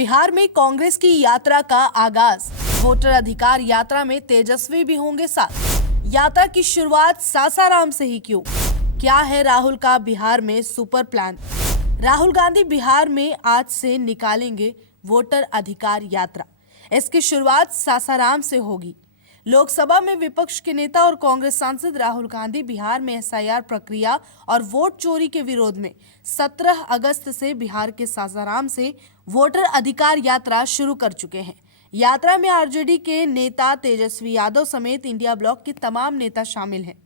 बिहार में कांग्रेस की यात्रा का आगाज। वोटर अधिकार यात्रा में तेजस्वी भी होंगे साथ। यात्रा की शुरुआत सासाराम से ही क्यों? क्या है राहुल का बिहार में सुपर प्लान? राहुल गांधी बिहार में आज से निकालेंगे वोटर अधिकार यात्रा। इसकी शुरुआत सासाराम से होगी। लोकसभा में विपक्ष के नेता और कांग्रेस सांसद राहुल गांधी बिहार में एसआईआर प्रक्रिया और वोट चोरी के विरोध में 17 अगस्त से बिहार के सासाराम से वोटर अधिकार यात्रा शुरू कर चुके हैं। यात्रा में आरजेडी के नेता तेजस्वी यादव समेत इंडिया ब्लॉक के तमाम नेता शामिल हैं।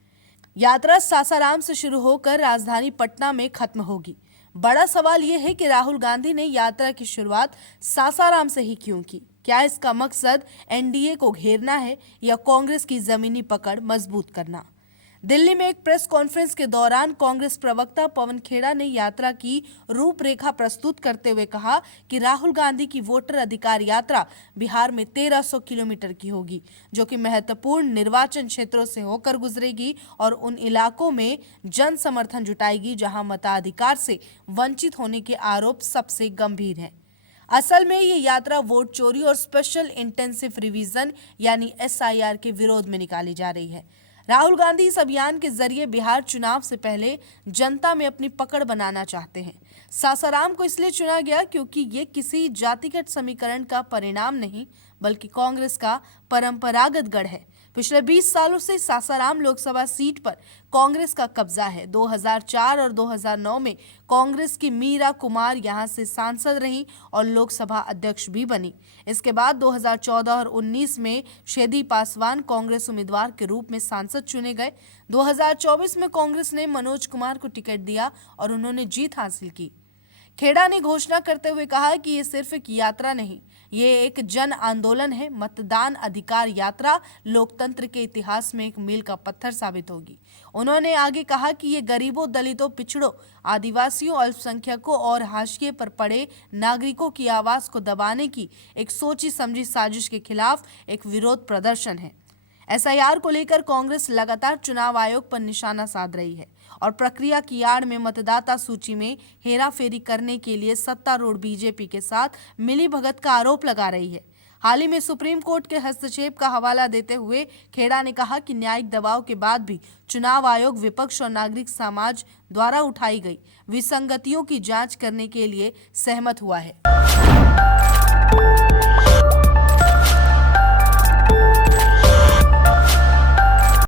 यात्रा सासाराम से शुरू होकर राजधानी पटना में खत्म होगी। बड़ा सवाल यह है कि राहुल गांधी ने यात्रा की शुरुआत सासाराम से ही क्यों की? क्या इसका मकसद एनडीए को घेरना है या कांग्रेस की जमीनी पकड़ मजबूत करना? दिल्ली में एक प्रेस कॉन्फ्रेंस के दौरान कांग्रेस प्रवक्ता पवन खेड़ा ने यात्रा की रूपरेखा प्रस्तुत करते हुए कहा कि राहुल गांधी की वोटर अधिकार यात्रा बिहार में 1300 किलोमीटर की होगी, जो कि महत्वपूर्ण निर्वाचन क्षेत्रों से होकर गुजरेगी और उन इलाकों में जन समर्थन जुटाएगी जहां मताधिकार से वंचित होने के आरोप सबसे गंभीर हैं। असल में ये यात्रा वोट चोरी और स्पेशल इंटेंसिव रिवीजन यानी एसआईआर के विरोध में निकाली जा रही है। राहुल गांधी इस अभियान के जरिए बिहार चुनाव से पहले जनता में अपनी पकड़ बनाना चाहते हैं। सासाराम को इसलिए चुना गया क्योंकि ये किसी जातिगत समीकरण का परिणाम नहीं, बल्कि कांग्रेस का परंपरागत गढ़ है। पिछले 20 सालों से सासाराम लोकसभा सीट पर कांग्रेस का कब्जा है। 2004 और 2009 में कांग्रेस की मीरा कुमार यहां से सांसद रहीं और लोकसभा अध्यक्ष भी बनी। इसके बाद 2014 और 19 में शेदी पासवान कांग्रेस उम्मीदवार के रूप में सांसद चुने गए। 2024 में कांग्रेस ने मनोज कुमार को टिकट दिया और उन्होंने जीत हासिल की। खेड़ा ने घोषणा करते हुए कहा कि ये सिर्फ एक यात्रा नहीं, ये एक जन आंदोलन है। मतदान अधिकार यात्रा लोकतंत्र के इतिहास में एक मील का पत्थर साबित होगी। उन्होंने आगे कहा कि ये गरीबों, दलितों, पिछड़ों, आदिवासियों, अल्पसंख्यकों और हाशिए पर पड़े नागरिकों की आवाज को दबाने की एक सोची समझी साजिश के खिलाफ एक विरोध प्रदर्शन है। एसआईआर को लेकर कांग्रेस लगातार चुनाव आयोग पर निशाना साध रही है और प्रक्रिया की आड़ में मतदाता सूची में हेराफेरी करने के लिए सत्तारूढ़ बीजेपी के साथ मिलीभगत का आरोप लगा रही है। हाल ही में सुप्रीम कोर्ट के हस्तक्षेप का हवाला देते हुए खेड़ा ने कहा कि न्यायिक दबाव के बाद भी चुनाव आयोग विपक्ष और नागरिक समाज द्वारा उठाई गई विसंगतियों की जांच करने के लिए सहमत हुआ है।